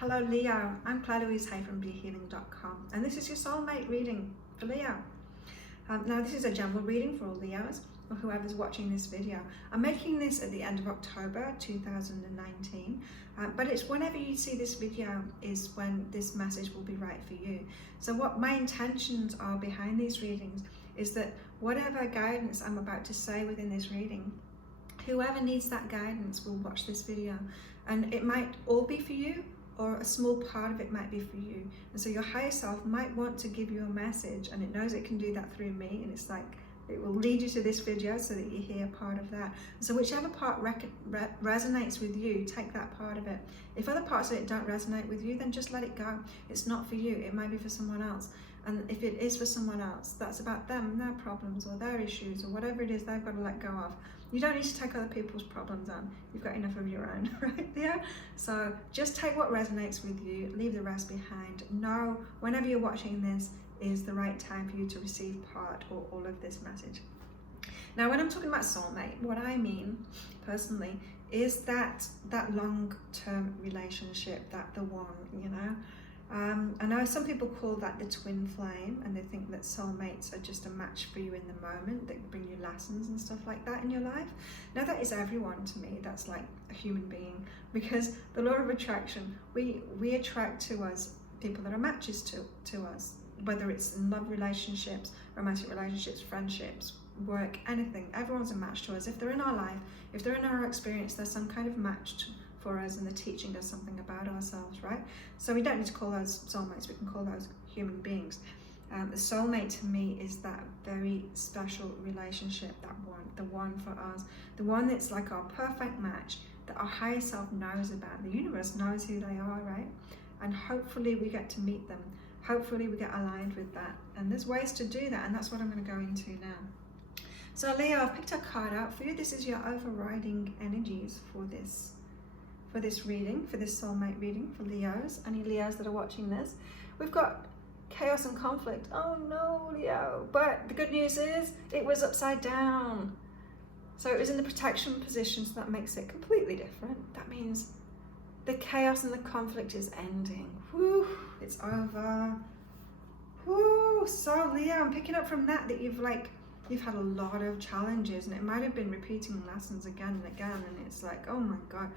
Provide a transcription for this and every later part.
Hello Leo, I'm Claire Louise Hay from BeHealing.com, and this is your soulmate reading for Leo. Now this is a general reading for all Leos or whoever's watching this video. I'm making this at the end of October 2019, but it's whenever you see this video is when this message will be right for you. So what my intentions are behind these readings is that whatever guidance I'm about to say within this reading, whoever needs that guidance will watch this video, and it might all be for you, or a small part of it might be for you. And so your higher self might want to give you a message, and it knows it can do that through me, and it's like it will lead you to this video so that you hear part of that. So whichever part resonates with you, take that part of it. If other parts of it don't resonate with you, then just let it go. It's not for you, it might be for someone else. And if it is for someone else, that's about them and their problems or their issues or whatever it is they've got to let go of. You don't need to take other people's problems on. You've got enough of your own, right there. So just take what resonates with you, leave the rest behind. Know whenever you're watching this is the right time for you to receive part or all of this message. Now, when I'm talking about soulmate, what I mean personally is that long-term relationship, that the one, you know. I know some people call that the twin flame, and they think that soulmates are just a match for you in the moment, that bring you lessons and stuff like that in your life. Now that is everyone to me, that's like a human being, because the law of attraction, we attract to us people that are matches to us, whether it's in love relationships, romantic relationships, friendships, work, anything. Everyone's a match to us. If they're in our life, if they're in our experience, there's some kind of match for us, and the teaching us something about ourselves, right? So we don't need to call those soulmates, we can call those human beings. The soulmate to me is that very special relationship, that one, the one for us, the one that's like our perfect match, that our higher self knows about, the universe knows who they are, right? And hopefully we get to meet them. Hopefully we get aligned with that. And there's ways to do that, and that's what I'm going to go into now. So Leo, I've picked a card out for you. This is your overriding energies for this reading, for this soulmate reading for Leos, any Leos that are watching this. We've got chaos and conflict. Oh no, Leo. But the good news is it was upside down. So it was in the protection position, so that makes it completely different. That means the chaos and the conflict is ending. Whew, it's over. Whew. So Leo, I'm picking up from that you've had a lot of challenges, and it might have been repeating lessons again and again, and it's like, oh my God,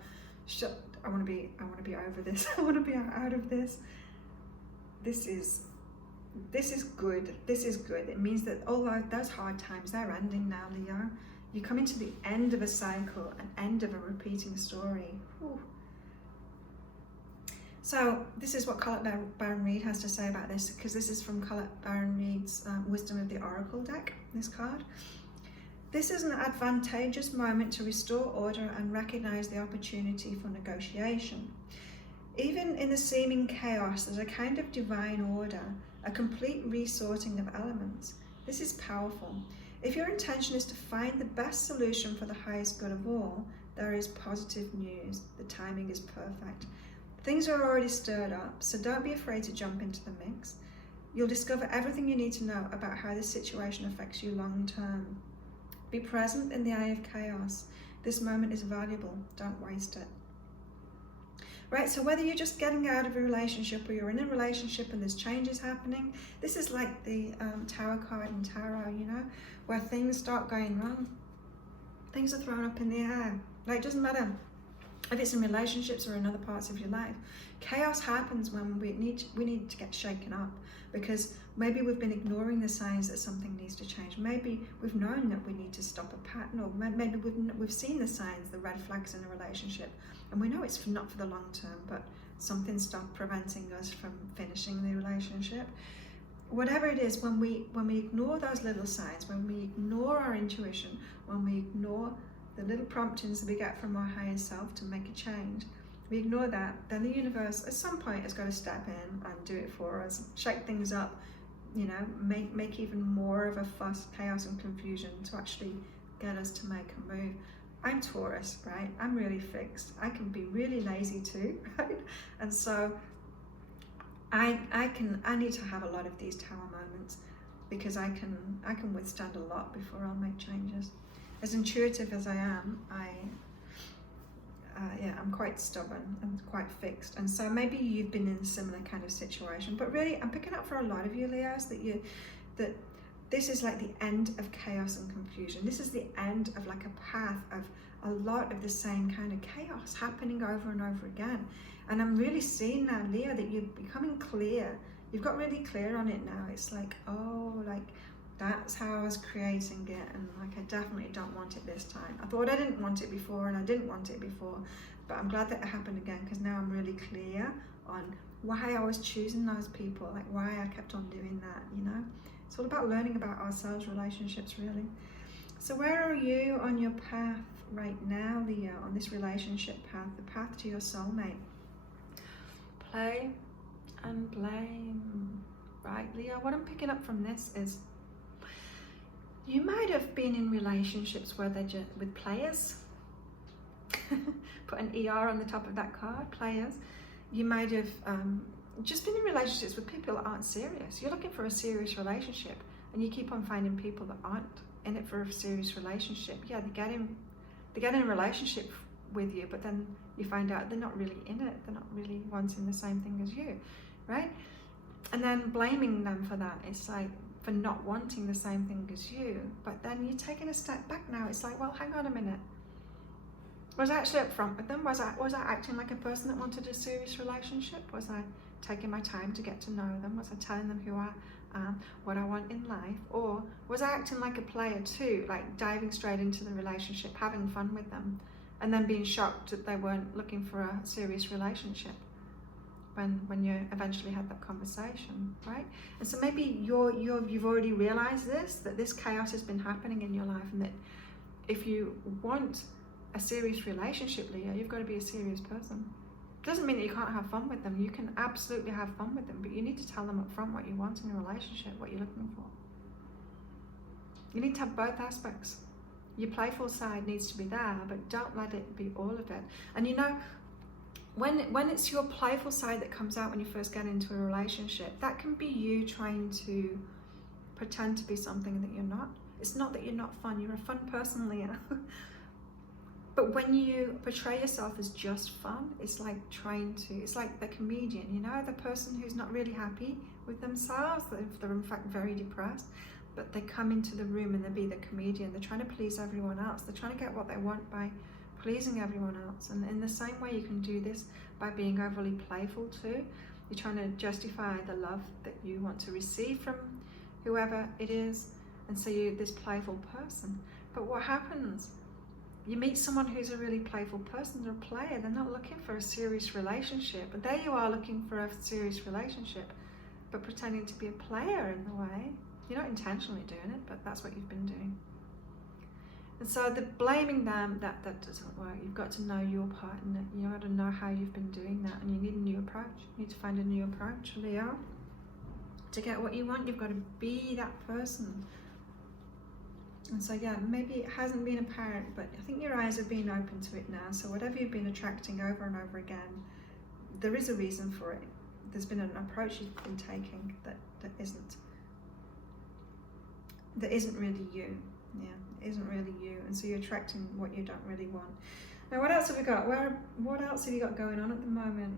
I want to be over this. I want to be out of this. This is good. This is good. It means that all those hard times, they're ending now, Leo. You come into the end of a cycle, an end of a repeating story. Whew. So this is what Colette Baron Reid has to say about this, because this is from Colette Baron Reid's Wisdom of the Oracle deck, this card. This is an advantageous moment to restore order and recognize the opportunity for negotiation. Even in the seeming chaos, there's a kind of divine order, a complete resorting of elements. This is powerful. If your intention is to find the best solution for the highest good of all, there is positive news. The timing is perfect. Things are already stirred up, so don't be afraid to jump into the mix. You'll discover everything you need to know about how this situation affects you long term. Be present in the eye of chaos. This moment is valuable. Don't waste it. Right, so whether you're just getting out of a relationship or you're in a relationship and there's changes happening, this is like the Tower card in Tarot, you know, where things start going wrong. Things are thrown up in the air. Like, it doesn't matter if it's in relationships or in other parts of your life. Chaos happens when we need to get shaken up, because maybe we've been ignoring the signs that something needs to change. Maybe we've known that we need to stop a pattern, or maybe we've seen the signs, the red flags in a relationship, and we know it's not for the long term, but something stopped preventing us from finishing the relationship. Whatever it is, when we ignore those little signs, when we ignore our intuition, when we ignore the little promptings that we get from our higher self to make a change, we ignore that, then the universe at some point has got to step in and do it for us, shake things up, you know, make even more of a fuss, chaos and confusion to actually get us to make a move. I'm Taurus, right? I'm really fixed. I can be really lazy too, right? And so I need to have a lot of these tower moments, because I can withstand a lot before I'll make changes. As intuitive as I am, yeah, I'm quite stubborn and quite fixed, and so maybe you've been in a similar kind of situation. But really, I'm picking up for a lot of you, Leos, that this is like the end of chaos and confusion. This is the end of like a path of a lot of the same kind of chaos happening over and over again. And I'm really seeing now, Leo, that you're becoming clear. You've got really clear on it now. It's like, oh, like that's how I was creating it, and like I definitely don't want it this time. I thought I didn't want it before, and I didn't want it before, but I'm glad that it happened again, because now I'm really clear on why I was choosing those people, like why I kept on doing that, you know? It's all about learning about ourselves, relationships, really. So where are you on your path right now, Leo, on this relationship path, the path to your soulmate? Play and blame. Right, Leo, what I'm picking up from this is you might have been in relationships where they're just with players. Put an ER on the top of that card, players. You might have just been in relationships with people that aren't serious. You're looking for a serious relationship, and you keep on finding people that aren't in it for a serious relationship. Yeah, they get in a relationship with you, but then you find out they're not really in it. They're not really wanting the same thing as you, right? And then blaming them for that. It's like, for not wanting the same thing as you. But then you're taking a step back now. It's like, well, hang on a minute. Was I actually upfront with them? Was I acting like a person that wanted a serious relationship? Was I taking my time to get to know them? Was I telling them who I am, what I want in life? Or was I acting like a player too, like diving straight into the relationship, having fun with them, and then being shocked that they weren't looking for a serious relationship when you eventually had that conversation, right? And so maybe you've already realized that this chaos has been happening in your life, and that if you want a serious relationship, Leo, you've got to be a serious person. It doesn't mean that you can't have fun with them. You can absolutely have fun with them, but you need to tell them up front what you want in a relationship, what you're looking for. You need to have both aspects. Your playful side needs to be there, but don't let it be all of it. And you know, when it's your playful side that comes out when you first get into a relationship, that can be you trying to pretend to be something that you're not. It's not that you're not fun. You're a fun person, Leo. But when you portray yourself as just fun, it's like it's like the comedian, you know, the person who's not really happy with themselves, they're in fact very depressed, but they come into the room and they be the comedian. They're trying to please everyone else. They're trying to get what they want by pleasing everyone else. And in the same way, you can do this by being overly playful too. You're trying to justify the love that you want to receive from whoever it is, and so you're this playful person. But what happens? You meet someone who's a really playful person, they're a player, they're not looking for a serious relationship. But there you are looking for a serious relationship, but pretending to be a player in a way. You're not intentionally doing it, but that's what you've been doing. And so the blaming them, that doesn't work. You've got to know your part in it. You've got to know how you've been doing that, and you need a new approach. You need to find a new approach, Leo. To get what you want, you've got to be that person. And so yeah, maybe it hasn't been apparent, but I think your eyes have been open to it now. So whatever you've been attracting over and over again, there is a reason for it. There's been an approach you've been taking that isn't really you. Yeah, it isn't really you. And so you're attracting what you don't really want. Now, what else have we got? What else have you got going on at the moment?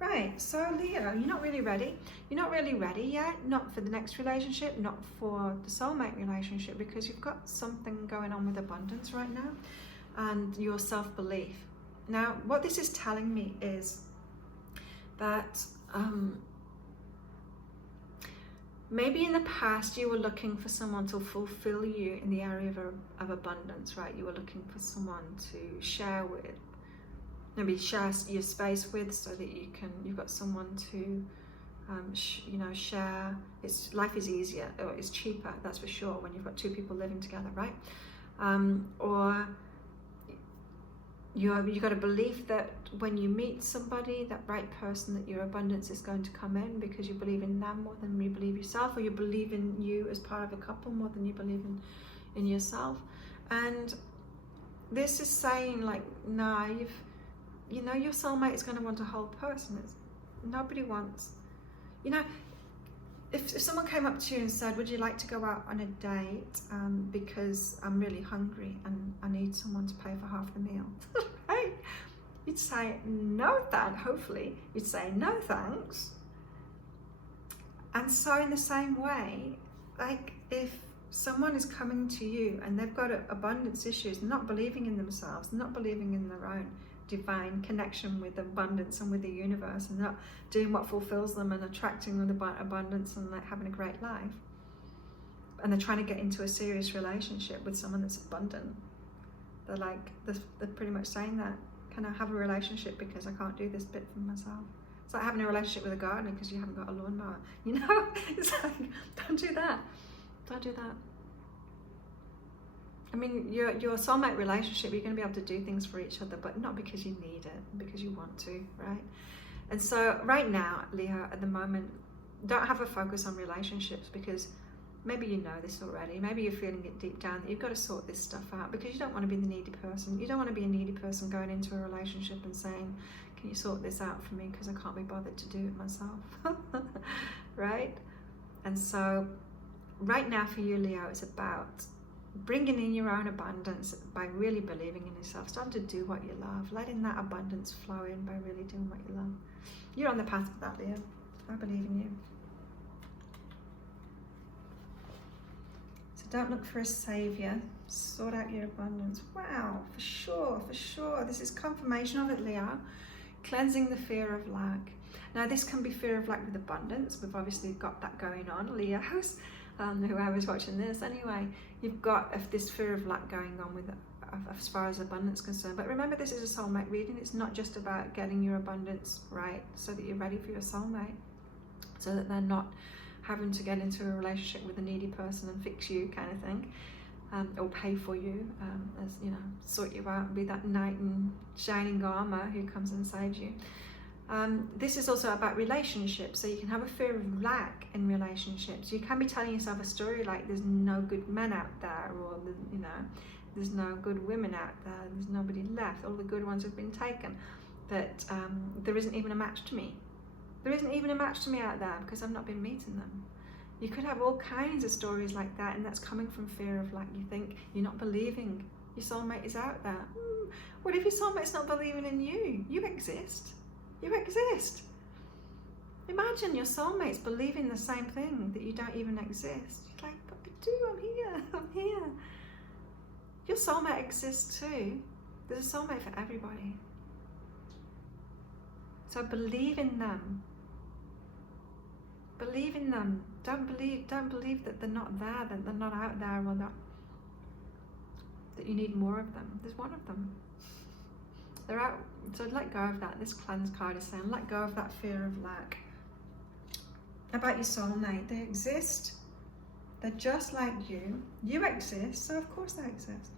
Right, so Leo, you're not really ready. You're not really ready yet, not for the next relationship, not for the soulmate relationship, because you've got something going on with abundance right now and your self-belief. Now, what this is telling me is that maybe in the past you were looking for someone to fulfill you in the area of abundance, right? You were looking for someone to share with, maybe share your space with, so that you've got someone to share. Life is easier, or it's cheaper, that's for sure, when you've got two people living together, right? Or you got a belief that when you meet somebody, that right person, that your abundance is going to come in because you believe in them more than you believe yourself, or you believe in you as part of a couple more than you believe in yourself. And this is saying, like, no, your soulmate is going to want a whole person. Nobody wants, if someone came up to you and said, would you like to go out on a date because I'm really hungry and I need someone to pay for half the meal, right? You'd say, no thanks, hopefully. You'd say, no thanks. And so in the same way, like if someone is coming to you and they've got abundance issues, not believing in themselves, not believing in their own divine connection with abundance and with the universe, and not doing what fulfills them and attracting the abundance and like having a great life, and they're trying to get into a serious relationship with someone that's abundant, they're pretty much saying that, can I have a relationship because I can't do this bit for myself? It's like having a relationship with a gardener because you haven't got a lawnmower, you know? It's like, don't do that. Don't do that. I mean, your soulmate relationship, you're going to be able to do things for each other, but not because you need it, because you want to, right? And so right now, Leo, at the moment, don't have a focus on relationships, because maybe you know this already. Maybe you're feeling it deep down that you've got to sort this stuff out, because you don't want to be the needy person. You don't want to be a needy person going into a relationship and saying, can you sort this out for me because I can't be bothered to do it myself, right? And so right now for you, Leo, it's about bringing in your own abundance by really believing in yourself, starting to do what you love, letting that abundance flow in by really doing what you love. You're on the path of that, Leo. I believe in you. So don't look for a savior, sort out your abundance. Wow, for sure, for sure. This is confirmation of it, Leo. Cleansing the fear of lack. Now this can be fear of lack with abundance. We've obviously got that going on, Leos. Whoever's watching this, anyway, you've got this fear of lack going on with as far as abundance is concerned. But remember, this is a soulmate reading. It's not just about getting your abundance right so that you're ready for your soulmate, so that they're not having to get into a relationship with a needy person and fix you kind of thing, or pay for you, as you know, sort you out, be that knight in shining armor who comes and saves you. This is also about relationships, so you can have a fear of lack in relationships. You can be telling yourself a story like there's no good men out there, or you know, there's no good women out there, there's nobody left, all the good ones have been taken, that there isn't even a match to me. There isn't even a match to me out there because I've not been meeting them. You could have all kinds of stories like that, and that's coming from fear of lack. You think you're not believing your soulmate is out there. What if your soulmate's not believing in you? You exist. You exist. Imagine your soulmates believing the same thing, that you don't even exist. You're like, but I do, I'm here, I'm here. Your soulmate exists too. There's a soulmate for everybody. So believe in them. Believe in them. Don't believe that they're not there, that they're not out there, or that you need more of them. There's one of them. They're out. So let go of that. This cleanse card is saying, let go of that fear of lack. About your soulmate, they exist. They're just like you. You exist, so of course they exist.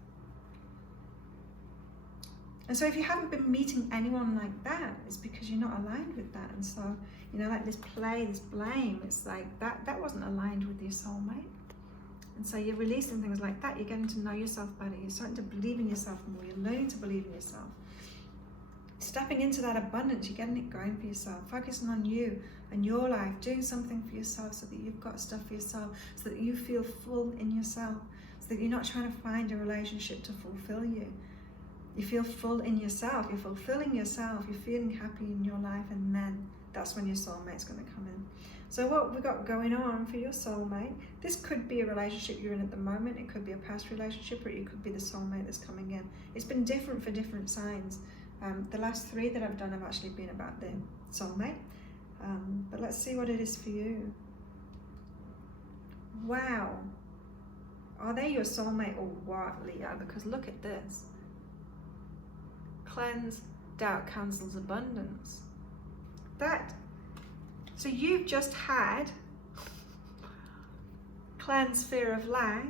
And so if you haven't been meeting anyone like that, it's because you're not aligned with that. And so, you know, like this play, this blame, it's like that wasn't aligned with your soulmate. And so you're releasing things like that. You're getting to know yourself better. You're starting to believe in yourself more. You're learning to believe in yourself. Stepping into that abundance, you're getting it going for yourself, focusing on you and your life, doing something for yourself so that you've got stuff for yourself, so that you feel full in yourself, so that you're not trying to find a relationship to fulfill you. You feel full in yourself, you're fulfilling yourself, you're feeling happy in your life, and then that's when your soulmate's going to come in. So what we've got going on for your soulmate, this could be a relationship you're in at the moment, it could be a past relationship, or it could be the soulmate that's coming in. It's been different for different signs. The last 3 that I've done have actually been about the soulmate, but let's see what it is for you. Wow, are they your soulmate or what, Leo? Because look at this. Cleanse, doubt cancels abundance. So you've just had cleanse, fear of lack.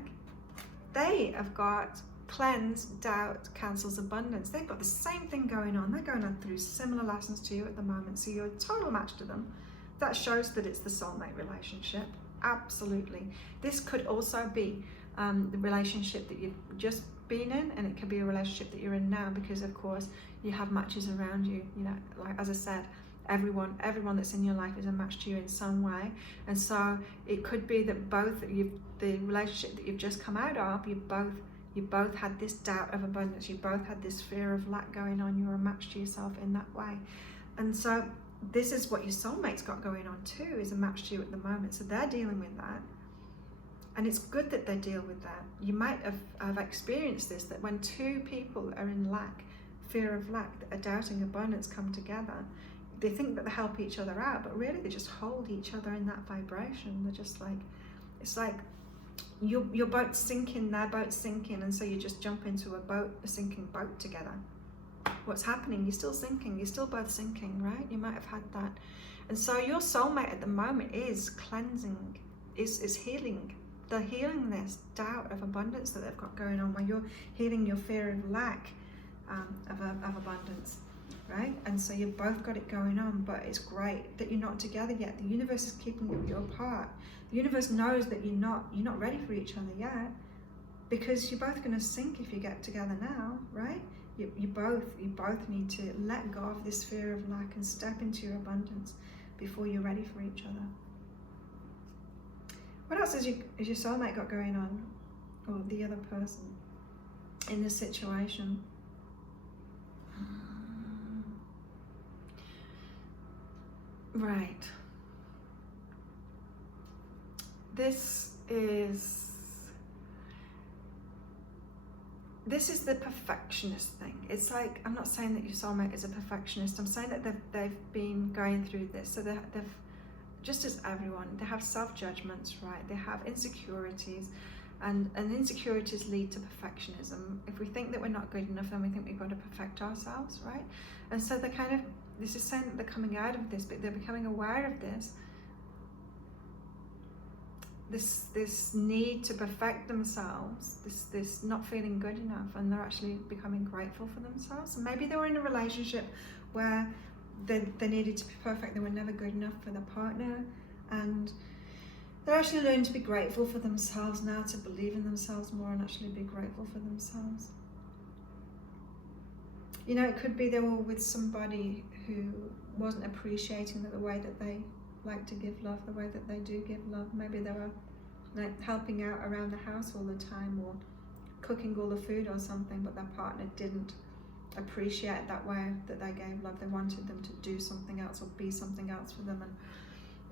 They have got cleanse, doubt cancels abundance. They've got the same thing going on. They're going on through similar lessons to you at the moment. So you're a total match to them. That shows that it's the soulmate relationship. Absolutely. This could also be the relationship that you've just been in, and it could be a relationship that you're in now, because of course you have matches around you. You know, like as I said, everyone that's in your life is a match to you in some way. And so it could be that the relationship that you've just come out of, you both had this doubt of abundance, you both had this fear of lack going on, you're a match to yourself in that way. And so this is what your soulmate's got going on too, is a match to you at the moment. So they're dealing with that. And it's good that they deal with that. You might have experienced this, that when two people are in lack, fear of lack, a doubting abundance come together, they think that they help each other out, but really they just hold each other in that vibration. They're just like, it's like your boat's sinking, their boat's sinking, and so you just jump into a sinking boat together. What's happening? You're still sinking, you're still both sinking, right? You might have had that. And so your soulmate at the moment is cleansing, is healing. They're healing this doubt of abundance that they've got going on, where you're healing your fear of lack of abundance, right? And so you've both got it going on, but it's great that you're not together yet. The universe is keeping you apart. The universe knows that you're not ready for each other yet, because you're both going to sink if you get together now, right? You both need to let go of this fear of lack and step into your abundance before you're ready for each other. What else has your soulmate got going on, or the other person in this situation? Right. This is the perfectionist thing. It's like, I'm not saying that your soulmate is a perfectionist. I'm saying that they've been going through this. So they've just as everyone, they have self-judgments, right? They have insecurities, and insecurities lead to perfectionism. If we think that we're not good enough, then we think we've got to perfect ourselves, right? And so they're kind of, this is saying that they're coming out of this, but they're becoming aware of this need to perfect themselves, this not feeling good enough, and they're actually becoming grateful for themselves. And maybe they were in a relationship where they needed to be perfect, they were never good enough for their partner, and they're actually learning to be grateful for themselves now, to believe in themselves more and actually be grateful for themselves. You know, it could be they were with somebody who wasn't appreciating the way that they like to give love, the way that they do give love. Maybe they were like helping out around the house all the time, or cooking all the food or something, but their partner didn't appreciate that way that they gave love. They wanted them to do something else or be something else for them,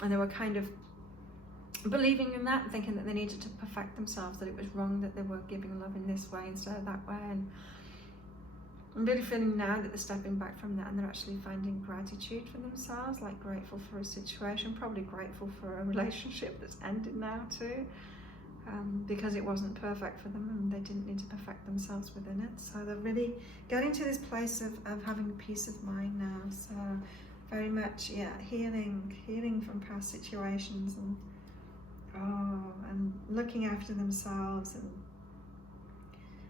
and they were kind of believing in that, thinking that they needed to perfect themselves, that it was wrong that they were giving love in this way instead of that way. And I'm really feeling now that they're stepping back from that and they're actually finding gratitude for themselves, like grateful for a situation, probably grateful for a relationship that's ended now too, because it wasn't perfect for them and they didn't need to perfect themselves within it. So they're really getting to this place of having peace of mind now. So very much, yeah, healing from past situations, and looking after themselves. And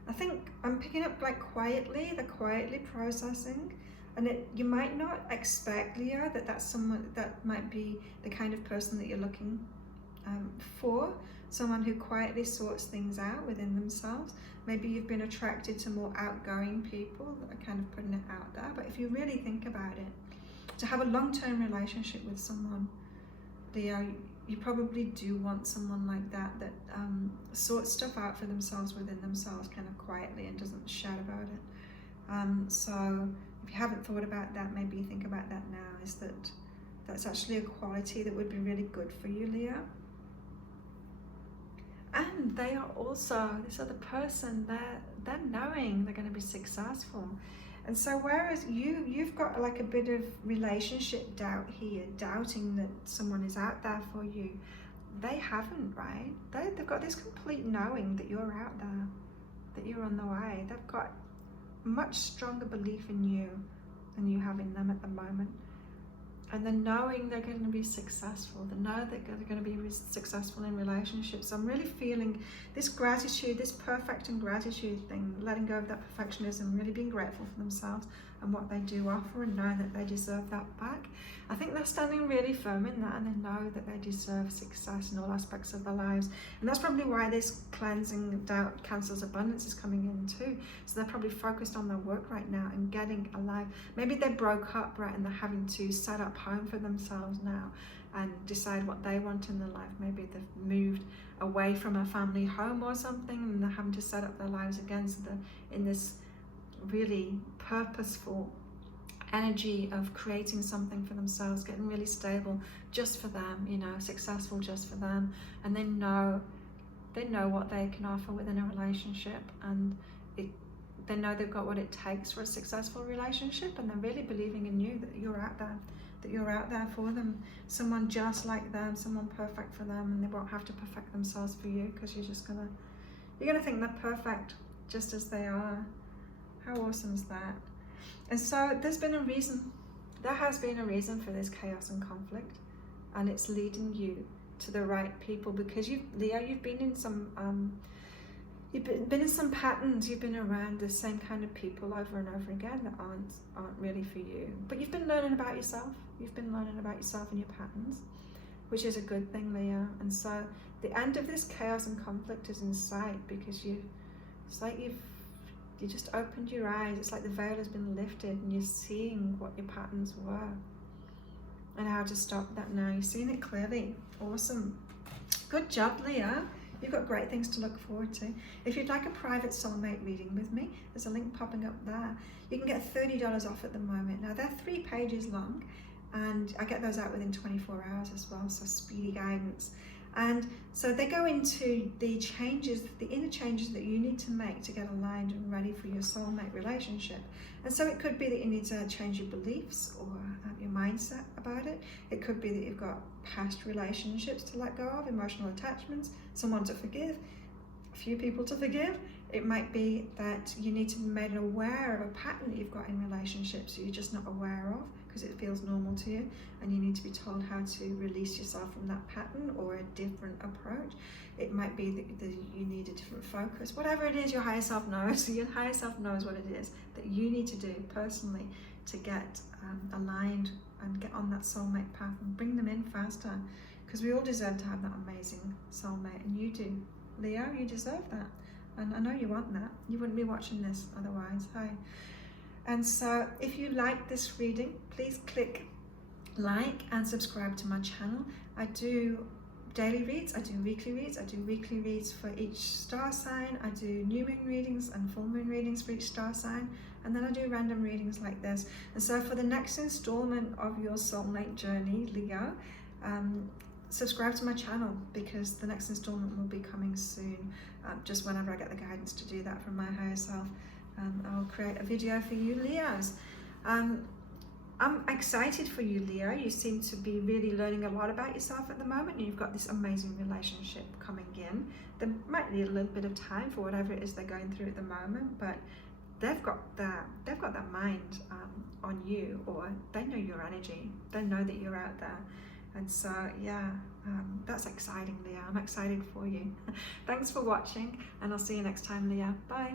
I think I'm picking up like they're quietly processing, and you might not expect, Leo, that's someone that might be the kind of person that you're looking for, someone who quietly sorts things out within themselves. Maybe you've been attracted to more outgoing people that are kind of putting it out there, but if you really think about it, to have a long-term relationship with someone, Leo, you probably do want someone like that sorts stuff out for themselves within themselves, kind of quietly, and doesn't shout about it. So if you haven't thought about that, maybe you think about that now, is that's actually a quality that would be really good for you, Leo. And they are also, this other person, they're knowing they're going to be successful. And so whereas you've got like a bit of relationship doubt here, doubting that someone is out there for you, they haven't, right? They've got this complete knowing that you're out there, that you're on the way. They've got much stronger belief in you than you have in them at the moment. And then knowing they're going to be successful, they know that they're going to be successful in relationships. I'm really feeling this gratitude, this perfect and gratitude thing, letting go of that perfectionism, really being grateful for themselves. and what they do offer, and knowing that they deserve that back. I think they're standing really firm in that, and they know that they deserve success in all aspects of their lives. And that's probably why this cleansing, doubt, cancels abundance is coming in too. So they're probably focused on their work right now and getting alive. Maybe they broke up, right, and they're having to set up home for themselves now and decide what they want in their life. Maybe they've moved away from a family home or something, and they're having to set up their lives again. So they're in this really purposeful energy of creating something for themselves, getting really stable just for them, you know, successful just for them. And they know what they can offer within a relationship, and they know they've got what it takes for a successful relationship, and they're really believing in you, that you're out there, that you're out there for them, someone just like them, someone perfect for them, and they won't have to perfect themselves for you, because you're gonna think they're perfect just as they are. How awesome is that? And so there has been a reason for this chaos and conflict, and it's leading you to the right people, because Leo, you've been in some you've been in some patterns. You've been around the same kind of people over and over again that aren't really for you. But you've been learning about yourself. You've been learning about yourself and your patterns, which is a good thing, Leo. And so the end of this chaos and conflict is in sight, because you just opened your eyes. It's like the veil has been lifted, and you're seeing what your patterns were and how to stop that now. You're seeing it clearly. Awesome. Good job, Leo. You've got great things to look forward to. If you'd like a private soulmate reading with me, there's a link popping up there. You can get $30 off at the moment. Now, they're 3 pages long, and I get those out within 24 hours as well, so speedy guidance. And so they go into the changes, the inner changes that you need to make to get aligned and ready for your soulmate relationship. And so it could be that you need to change your beliefs or your mindset about it. It could be that you've got past relationships to let go of, emotional attachments, someone to forgive, a few people to forgive. It might be that you need to be made aware of a pattern that you've got in relationships that you're just not aware of, because it feels normal to you, and you need to be told how to release yourself from that pattern or a different approach. It might be that you need a different focus. Whatever it is, your higher self knows. Your higher self knows what it is that you need to do personally to get aligned and get on that soulmate path and bring them in faster, because we all deserve to have that amazing soulmate, and you do. Leo, you deserve that, and I know you want that. You wouldn't be watching this otherwise. Hi. And so if you like this reading, please click like and subscribe to my channel. I do daily reads, I do weekly reads, I do weekly reads for each star sign, I do new moon readings and full moon readings for each star sign, and then I do random readings like this. And so for the next installment of your soulmate journey, Leo, subscribe to my channel, because the next installment will be coming soon, just whenever I get the guidance to do that from my higher self. I'll create a video for you, Leos. I'm excited for you, Leo. You seem to be really learning a lot about yourself at the moment, and you've got this amazing relationship coming in. There might need a little bit of time for whatever it is they're going through at the moment, but they've got that mind on you, or they know your energy. They know that you're out there. And so, yeah, that's exciting, Leo. I'm excited for you. Thanks for watching, and I'll see you next time, Leo. Bye.